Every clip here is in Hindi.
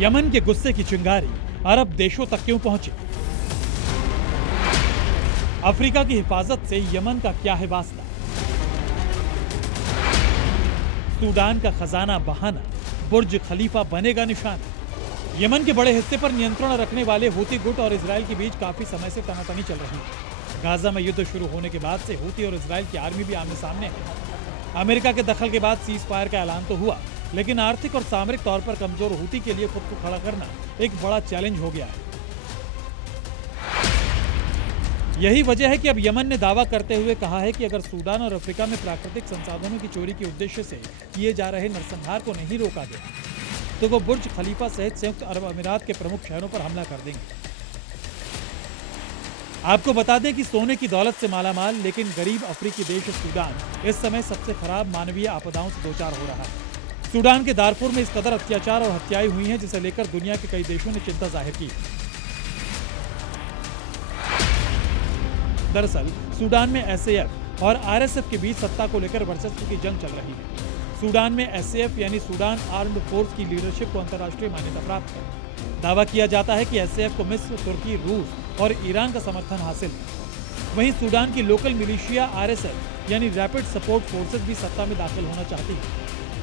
यमन के गुस्से की चिंगारी अरब देशों तक क्यों पहुंची? अफ्रीका की हिफाजत से यमन का क्या है वास्ता? सूडान का खजाना बहाना बुर्ज खलीफा बनेगा निशाना? यमन के बड़े हिस्से पर नियंत्रण रखने वाले हूती गुट और इजराइल के बीच काफी समय से तनातनी चल रही है। गाजा में युद्ध शुरू होने के बाद से हूती और इजराइल की आर्मी भी आमने सामने है। अमेरिका के दखल के बाद सीज फायर का ऐलान तो हुआ, लेकिन आर्थिक और सामरिक तौर पर कमजोर हूती के लिए खुद को खड़ा करना एक बड़ा चैलेंज हो गया है। यही वजह है कि अब यमन ने दावा करते हुए कहा है कि अगर सूडान और अफ्रीका में प्राकृतिक संसाधनों की चोरी के उद्देश्य से किए जा रहे नरसंहार को नहीं रोका गया, तो वो बुर्ज खलीफा सहित संयुक्त अरब अमीरात के प्रमुख शहरों पर हमला कर देंगे। आपको बता दें कि सोने की दौलत से मालामाल लेकिन गरीब अफ्रीकी देश सूडान इस समय सबसे खराब मानवीय आपदाओं से दो चार हो रहा है। सूडान के दारपुर में इस कदर अत्याचार और हत्याएं हुई हैं, जिसे लेकर दुनिया के कई देशों ने चिंता जाहिर की। दरअसल सूडान में एसएएफ और आरएसएफ के बीच सत्ता को लेकर वर्चस्व की जंग चल रही है। सूडान में एसएएफ यानी सूडान आर्म्ड फोर्स की लीडरशिप को अंतर्राष्ट्रीय मान्यता प्राप्त है। दावा किया जाता है कि एसएएफ को मिस्र, तुर्की, रूस और ईरान का समर्थन हासिल है। वहीं सूडान की लोकल मिलिशिया आरएसएफ यानी रैपिड सपोर्ट फोर्सेस भी सत्ता में दाखिल होना चाहती है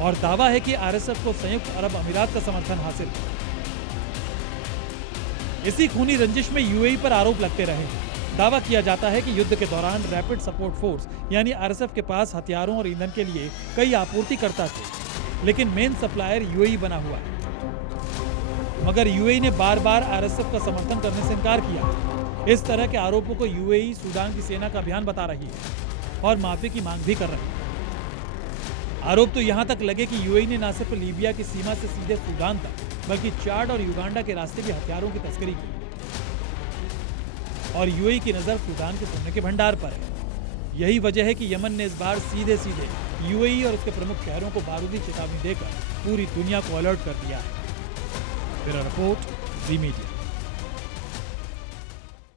और दावा है कि आरएसएफ को संयुक्त अरब अमीरात का समर्थन हासिल है। इसी खूनी रंजिश में यूएई पर आरोप लगते रहे हैं। दावा किया जाता है कि युद्ध के दौरान रैपिड सपोर्ट फोर्स यानी आरएसएफ के पास हथियारों और ईंधन के लिए कई आपूर्तिकर्ता थे, लेकिन मेन सप्लायर यूएई बना हुआ है। मगर यूएई ने बार बार आरएसएफ का समर्थन करने से इनकार किया। इस तरह के आरोपों को यूएई सूडान की सेना का अभियान बता रही है और माफी की मांग भी कर रही है। आरोप तो यहां तक लगे कि यूएई ने न सिर्फ लीबिया की सीमा से सीधे सूडान तक बल्कि चाड और युगांडा के रास्ते भी हथियारों की तस्करी की और यूएई की नजर सूडान के सोने के भंडार पर है। यही वजह है कि यमन ने इस बार सीधे सीधे यूएई और उसके प्रमुख शहरों को बारूदी चेतावनी देकर पूरी दुनिया को अलर्ट कर दिया है। ब्यूरो रिपोर्ट, जी मीडिया।